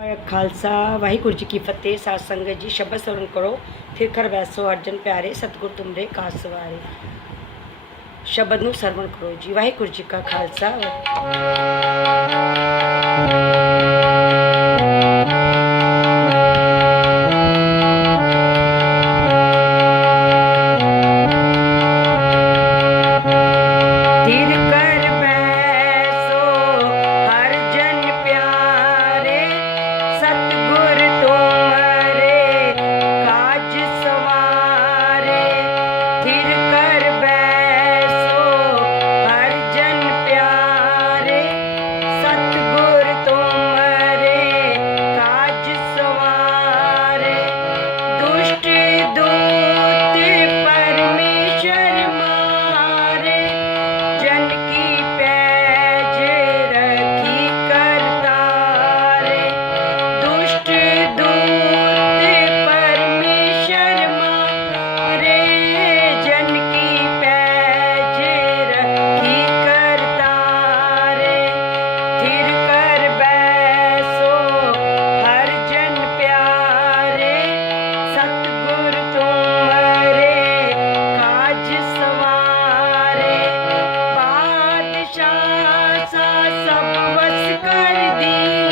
ਖਾਲਸਾ, ਵਾਹਿਗੁਰੂ ਜੀ ਕੀ ਫਤਿਹ, ਸਾਧ ਸੰਗਤ ਜੀ, ਸ਼ਬਦ ਸਰਵਣ ਕਰੋ ਫਿਰ ਕਰ ਵੈਸੋ ਅਰਜਨ ਪਿਆਰੇ, ਸਤਗੁਰ ਤੁਮਰੇ ਕਾ ਸਵਾਰੇ। ਸ਼ਬਦ ਨੂੰ ਸਰਵਣ ਕਰੋ ਜੀ, ਵਾਹਿਗੁਰੂ ਜੀ ਕਾ Khalsa Sasa, Sasa, Sasa, Sasa,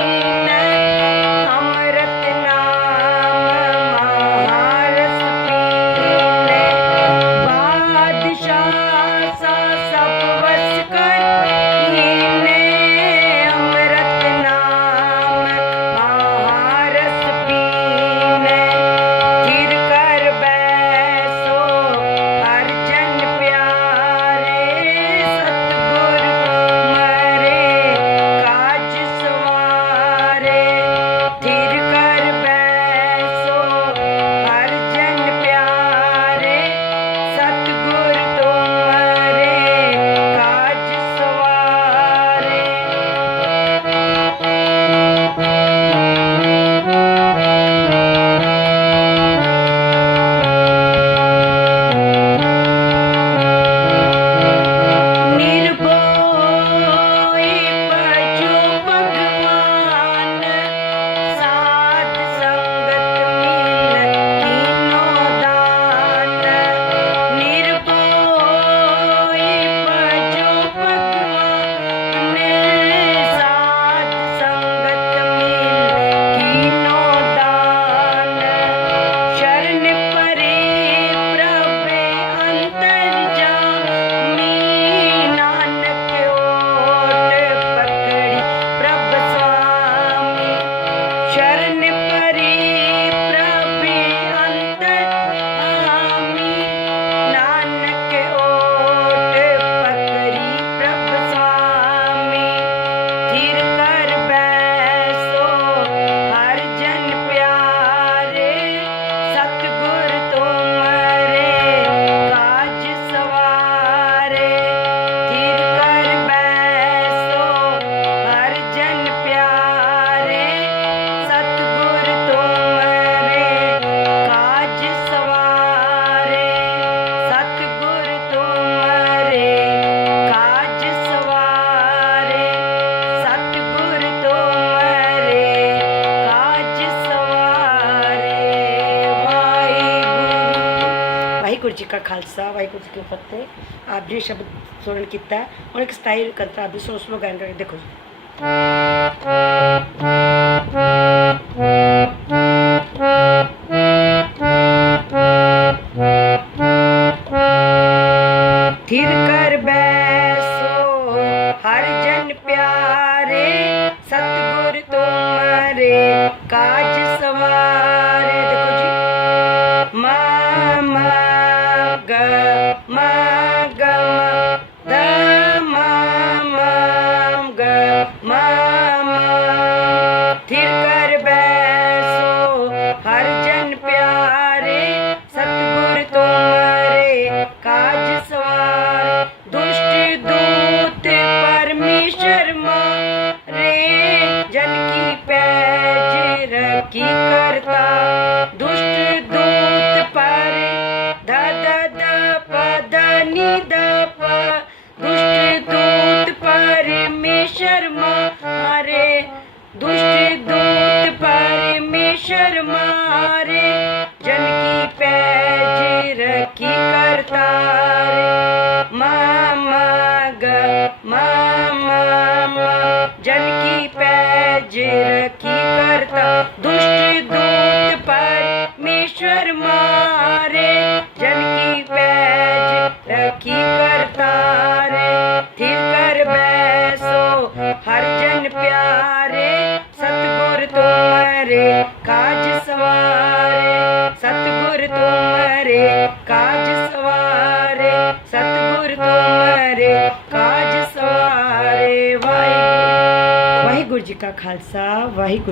Waheguru ji ਕਾ ਖਾਲਸਾ ਵਾਹਿਗੁਰੂ ਜੀ ਕੀ ਫਤਿਹ ਆਪ ਜੀ ਸ਼ਬਦ ਸੁਣਨ ਕੀਤਾ ਹੁਣ ਇੱਕ ਸਟਾਈਲ ਕਰਤਾ ਆਪ ਜੀ ਸੋ ਸਲੋ ਗਾਣ ਕਰ ਦੇਖੋ थिर कर बैसो हर जन प्यारे सतगुर तुम्हारे काज प दुष्ट दूत मारे। दुष्ट दूत मारे। जन की रखी मामा जन की पैज रखी ਤੁਮਾਰੇ ਕਾਜ ਸਵਾਰੇ ਸਤਗੁਰ ਤੁਮਾਰੇ ਕਾਜ ਸਵਾਰੇ ਵਾਹਿਗੁਰੂ। ਵਾਹਿਗੁਰੂ ਜੀ ਕਾ ਖਾਲਸਾ ਵਾਹਿਗੁਰੂ